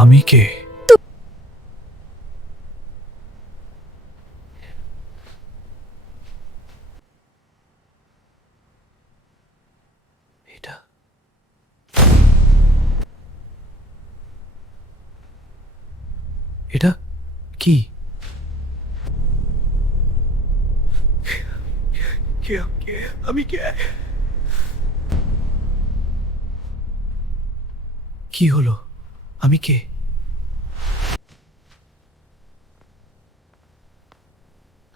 আমি কে? এটা এটা কি? কে কে আমি কে? কি হলো? আমি কে?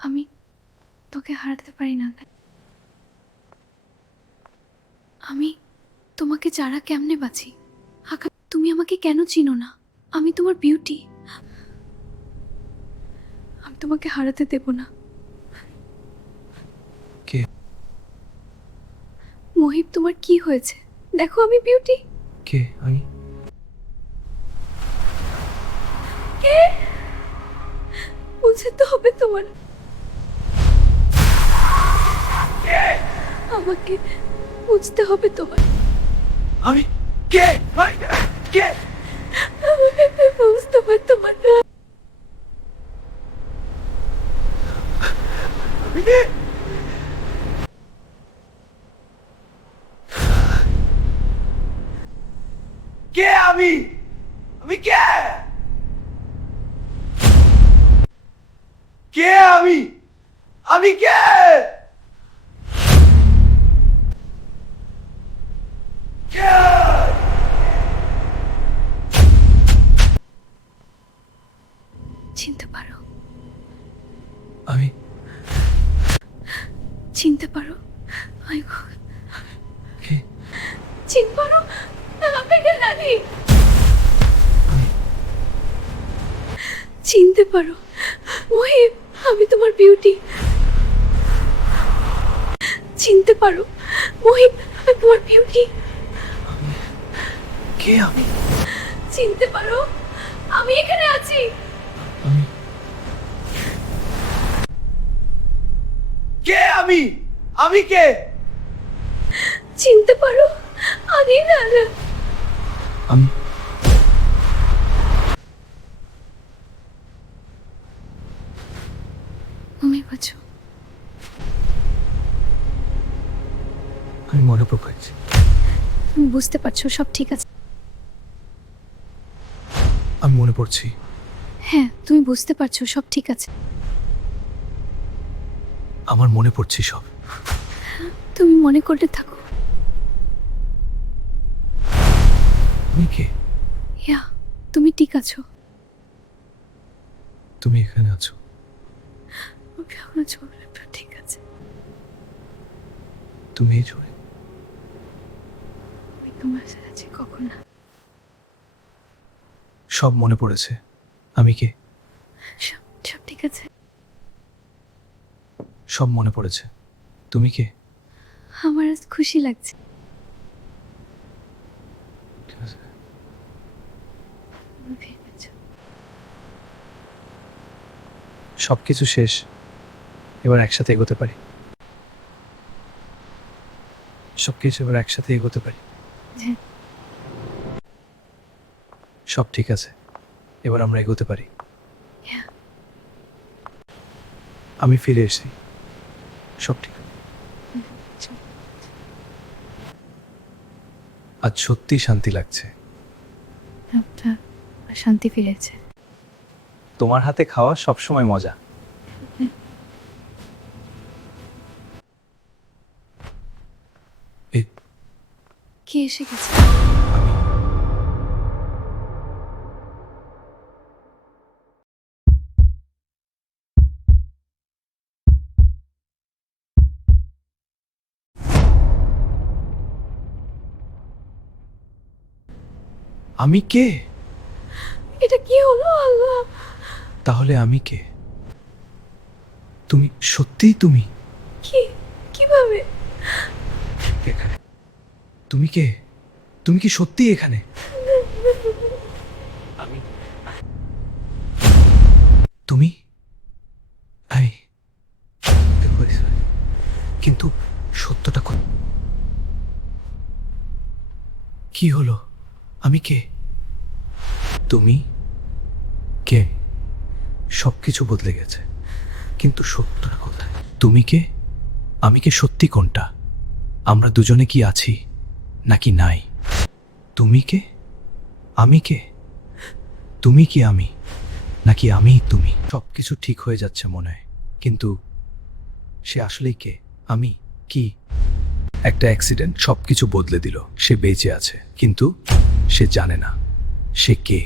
আমি তোকে হারাতে পারি না। আমি তোমাকে ছাড়া কেমনে বাঁচি? আকাশ, তুমি আমাকে কেন চিনো না? আমি তোমার বিউটি। আমি তোমাকে হারাতে দেব না। কে? মহিব, তোমার কি হয়েছে? দেখো আমি বিউটি। কে আমি? কে? বুঝে তো হবে তোমার। আমাকে বুঝতে হবে তোমার। আমি কে? কে? আমাকে বুঝতে হবে তোমার। আমি কে? কে আমি? আমি কে? কে আমি? আমি কে? কে? চিনতে পারো? আমি চিনতে পারো? মাই গড, কে? চিনতে পারো? আমাকে জানি। চিনতে পারো? মহিব, আমি তোমার বিউটি। চিনতে পারো? মহিব, আমি তোমার বিউটি। কে আমি? চিনতে পারো? আমি এখানে আছি। আমি কে? আমি আমি কে? চিনতে পারো? আরে না না। আমি তুমি বাঁচো। আমি মনে পড়ছি। তুমি বুঝতে পারছো সব ঠিক আছে? আমি মনে পড়ছি। হ্যাঁ, তুমি বুঝতে পারছো সব ঠিক আছে? আমার মনে পড়ছি সব। তুমি মনে করতে থাকো। তুমি কে? ইয়া, তুমি ঠিক আছো? তুমি এখানে আছো? আমি এখনো চলবে, ঠিক আছে? তুমি এই জোরে? আমি তোমার সাথে আছি কখন না। সব মনে পড়েছে। আমি কে? সব সব ঠিক আছে। সব মনে পড়েছে। তুমি কে? আমার আজ খুশি লাগছে। ঠিক আছে। তুমি ভেবেছো সবকিছু শেষ, এবার একসাথে এগোতে পারি। সবকিছু এবার একসাথে এগোতে পারি। হ্যাঁ। সব ঠিক আছে, এবার আমরা এগোতে পারি। হ্যাঁ। আমি ফিরে এসেছি। সব ঠিক আছে। আজ সত্যি শান্তি লাগছে। আপনার শান্তি ফিরেছে। তোমার হাতে খাওয়া সবসময় মজা। এই কে এসে গেছে? আমি আমি কে? এটা কি হলো আল্লাহ? তাহলে আমি কে? তুমি সত্যিই তুমি? কি? কিভাবে? এখানে তুমি কে? তুমি কি সত্যি এখানে? আমি তুমি আমি কিন্তু সত্যটা কি হলো? আমি কে? তুমি কে? সব কিছু বদলে গেছে, কিন্তু সত্যটা কোথায়? তুমি কে? আমি কে? সত্যি কোনটা? আমরা দুজনে কি আছি নাকি নাই? তুমি কে? আমি কে? তুমি কি আমি নাকি আমি তুমি? সব কিছু ঠিক হয়ে যাচ্ছে মনে হয়, কিন্তু সে আসলেই কে? আমি কি? একটা অ্যাক্সিডেন্ট সব কিছু বদলে দিল। সে বেঁচে আছে, কিন্তু সে জানে না সে কে।